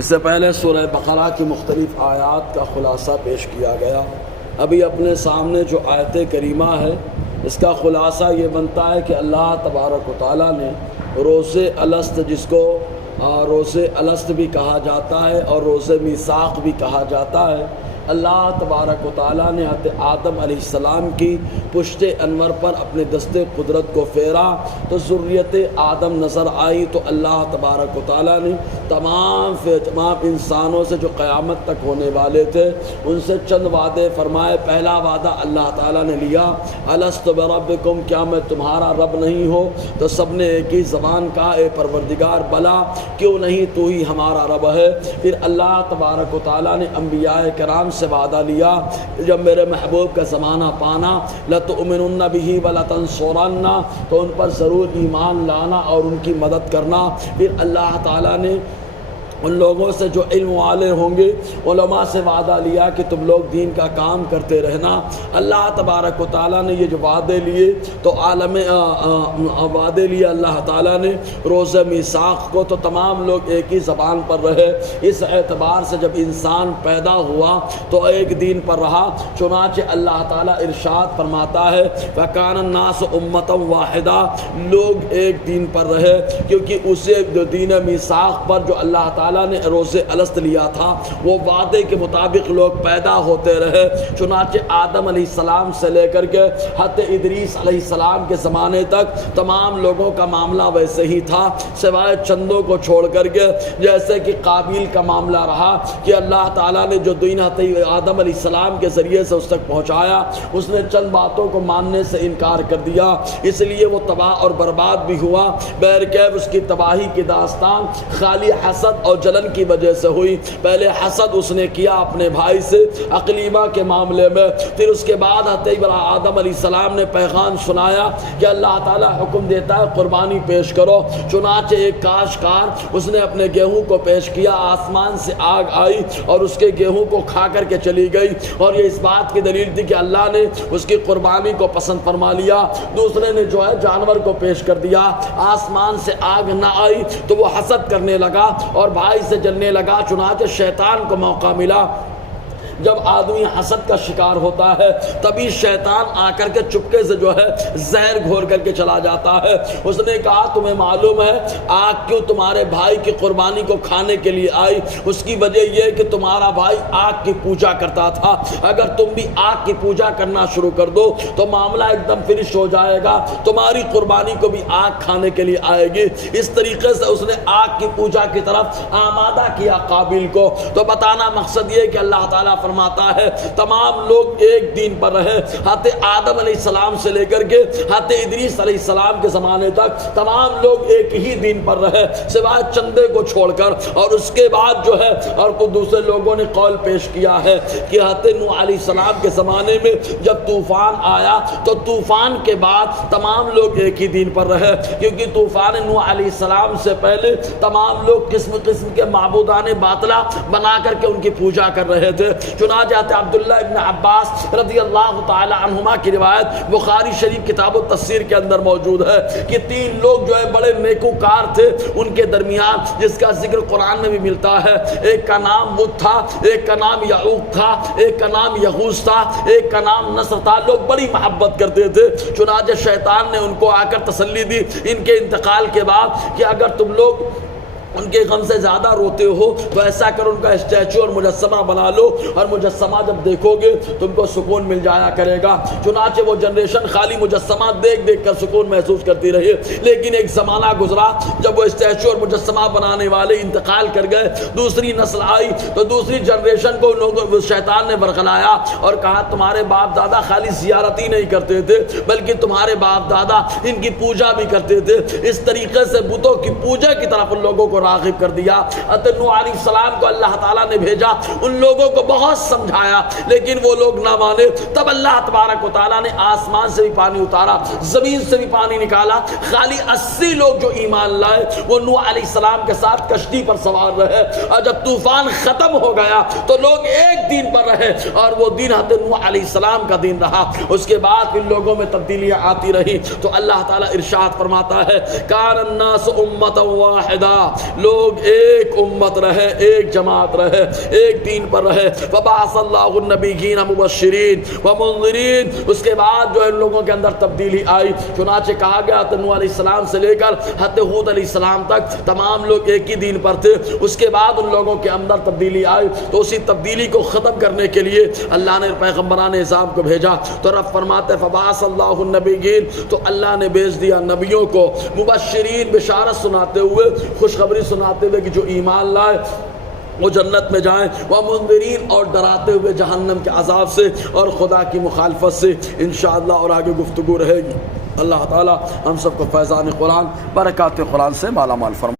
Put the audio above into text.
اس سے پہلے سورہ بقرہ کی مختلف آیات کا خلاصہ پیش کیا گیا۔ ابھی اپنے سامنے جو آیت کریمہ ہے اس کا خلاصہ یہ بنتا ہے کہ اللہ تبارک و تعالیٰ نے روز الست، جس کو روز الست بھی کہا جاتا ہے اور روز میثاق بھی کہا جاتا ہے، اللہ تبارک و تعالیٰ نے حضرت آدم علیہ السلام کی پشت انور پر اپنے دست قدرت کو پھیرا تو ذریت آدم نظر آئی، تو اللہ تبارک و تعالیٰ نے تمام انسانوں سے جو قیامت تک ہونے والے تھے ان سے چند وعدے فرمائے۔ پہلا وعدہ اللہ تعالیٰ نے لیا، الست بربکم، کیا میں تمہارا رب نہیں ہوں؟ تو سب نے ایک ہی زبان کہا، اے پروردگار بلا، کیوں نہیں، تو ہی ہمارا رب ہے۔ پھر اللہ تبارک و تعالیٰ نے انبیاء کرام سے وعدہ لیا، جب میرے محبوب کا زمانہ پانا، لَتُؤْمِنُنَّ بِهِ وَلَتَنْصُرَنَّ، تو ان پر ضرور ایمان لانا اور ان کی مدد کرنا۔ پھر اللہ تعالیٰ نے ان لوگوں سے جو علم والے ہوں گے، علماء سے وعدہ لیا کہ تم لوگ دین کا کام کرتے رہنا۔ اللہ تبارک و تعالیٰ نے یہ جو وعدے لیے تو وعدے لیے اللہ تعالیٰ نے روز میثاق کو، تو تمام لوگ ایک ہی زبان پر رہے۔ اس اعتبار سے جب انسان پیدا ہوا تو ایک دین پر رہا، چنانچہ اللہ تعالیٰ ارشاد فرماتا ہے فَكَانَ النَّاسُ أُمَّةً وَاحِدَةً، لوگ ایک دین پر رہے، کیونکہ اسے جو دین میثاق پر جو اللہ تعالیٰ نے روز الست لیا تھا وہ وعدے کے مطابق لوگ پیدا ہوتے رہے۔ چنانچہ آدم علیہ السلام سے لے کر کے حضرت ادریس علیہ السلام کے زمانے تک تمام لوگوں کا معاملہ ویسے ہی تھا، سوائے چندوں کو چھوڑ کر کے، جیسے کہ قابیل کا معاملہ رہا کہ اللہ تعالیٰ نے جو دین حضرت آدم علیہ السلام کے ذریعے سے اس تک پہنچایا، اس نے چند باتوں کو ماننے سے انکار کر دیا، اس لیے وہ تباہ اور برباد بھی ہوا۔ بہرکیف اس کی تباہی کی داستان خالی حسد اور جلن کی وجہ سے ہوئی۔ پہلے حسد اس نے کیا اپنے بھائی سے عقلیمہ کے معاملے میں، پھر اس کے بعد حضرت آدم علیہ السلام نے پیغام سنایا کہ اللہ تعالیٰ حکم دیتا ہے قربانی پیش کرو۔ چنانچہ ایک کاشتکار اس نے اپنے گیہوں کو پیش کیا، آسمان سے آگ آئی اور اس کے گیہوں کو کھا کر کے چلی گئی، اور یہ اس بات کی دلیل تھی کہ اللہ نے اس کی قربانی کو پسند فرما لیا۔ دوسرے نے جو ہے جانور کو پیش کر دیا، آسمان سے آگ نہ آئی تو وہ حسد کرنے لگا اور بھائی سے جلنے لگا۔ چنانچہ شیطان کو موقع ملا، جب آدمی حسد کا شکار ہوتا ہے تبھی شیطان آ کر کے چپکے سے جو ہے زہر گھور کر کے چلا جاتا ہے۔ اس نے کہا تمہیں معلوم ہے آگ کیوں تمہارے بھائی کی قربانی کو کھانے کے لیے آئی؟ اس کی وجہ یہ کہ تمہارا بھائی آگ کی پوجا کرتا تھا، اگر تم بھی آگ کی پوجا کرنا شروع کر دو تو معاملہ ایک دم فنش ہو جائے گا، تمہاری قربانی کو بھی آگ کھانے کے لیے آئے گی۔ اس طریقے سے اس نے آگ کی پوجا کی طرف آمادہ کیا قابیل کو۔ تو بتانا مقصد یہ کہ اللہ تعالیٰ فرماتا ہے تمام لوگ ایک دین پر رہے، حضرت آدم علیہ السلام سے لے کر کے حضرت ادریس علیہ السلام کے زمانے تک تمام لوگ ایک ہی دین پر رہے، سوائے چندے کو چھوڑ کر۔ اور اس کے بعد جو ہے اور کچھ دوسرے لوگوں نے قول پیش کیا ہے کہ حضرت نوح علیہ السلام کے زمانے میں جب طوفان آیا تو طوفان کے بعد تمام لوگ ایک ہی دین پر رہے، کیونکہ طوفان نوح علیہ السلام سے پہلے تمام لوگ قسم قسم کے معبودان باطلہ بنا کر کے ان کی پوجا کر رہے تھے۔ چنانچہ عبداللہ ابن عباس رضی اللہ تعالی عنہما کی روایت بخاری شریف کتاب التفسیر کے اندر موجود ہے کہ تین لوگ جو ہے بڑے نیکوکار تھے ان کے درمیان، جس کا ذکر قرآن میں بھی ملتا ہے۔ ایک کا نام بدھ تھا، ایک کا نام یعوق تھا، ایک کا نام یغوث تھا، ایک کا نام نصر تھا۔ لوگ بڑی محبت کرتے تھے۔ چنانچہ شیطان نے ان کو آ کر تسلی دی ان کے انتقال کے بعد کہ اگر تم لوگ ان کے غم سے زیادہ روتے ہو تو ایسا کر ان کا اسٹیچو اور مجسمہ بنا لو، اور مجسمہ جب دیکھو گے تم کو سکون مل جایا کرے گا۔ چنانچہ وہ جنریشن خالی مجسمہ دیکھ دیکھ کر سکون محسوس کرتی رہی، لیکن ایک زمانہ گزرا جب وہ اسٹیچو اور مجسمہ بنانے والے انتقال کر گئے، دوسری نسل آئی تو دوسری جنریشن کو لوگوں شیطان نے برگلایا اور کہا تمہارے باپ دادا خالی زیارت ہی نہیں کرتے تھے بلکہ تمہارے باپ دادا ان کی پوجا بھی کرتے تھے۔ اس طریقے سے بتوں کی پوجا کی طرف ان لوگوں کو راغب کر دیا۔ حضرت نوح علیہ السلام کو اللہ تعالیٰ نے بھیجا، ان لوگوں کو بہت سمجھایا لیکن وہ لوگ نہ مانے۔ تب اللہ تبارک و تعالیٰ نے آسمان سے بھی پانی اتارا، زمین سے بھی پانی نکالا، خالی 80 لوگ جو ایمان لائے وہ نوح علیہ السلام کے ساتھ کشتی پر سوار رہے، اور جب طوفان ختم ہو گیا تو لوگ ایک دین پر رہے، اور وہ دین حضرت نوح علیہ السلام کا دین رہا۔ اس کے بعد ان لوگوں میں تبدیلیاں آتی رہی تو اللہ تعالیٰ ارشاد فرماتا ہے کان الناس امۃ واحدہ، لوگ ایک امت رہے، ایک جماعت رہے، ایک دین پر رہے۔ فبعث اللہ النبیین مبشرین ومنذرین، اس کے بعد جو ہے ان لوگوں کے اندر تبدیلی آئی۔ چنانچہ کہا گیا حضرت نوح علیہ السلام سے لے کر حضرت ہود علیہ السلام تک تمام لوگ ایک ہی دین پر تھے، اس کے بعد ان لوگوں کے اندر تبدیلی آئی، تو اسی تبدیلی کو ختم کرنے کے لیے اللہ نے پیغمبران اعظام کو بھیجا۔ تو رب فرماتے ہیں فبعث اللہ النبیین، تو اللہ نے بھیج دیا نبیوں کو مبشرین، بشارت سناتے ہوئے، خوشخبری سناتے ہوئے کہ جو ایمان لائے وہ جنت میں جائیں، ومنذرین، اور ڈراتے ہوئے جہنم کے عذاب سے اور خدا کی مخالفت سے۔ انشاءاللہ اور آگے گفتگو رہے گی۔ اللہ تعالی ہم سب کو فیضان قرآن، برکات قرآن سے مالا مال فرمائے۔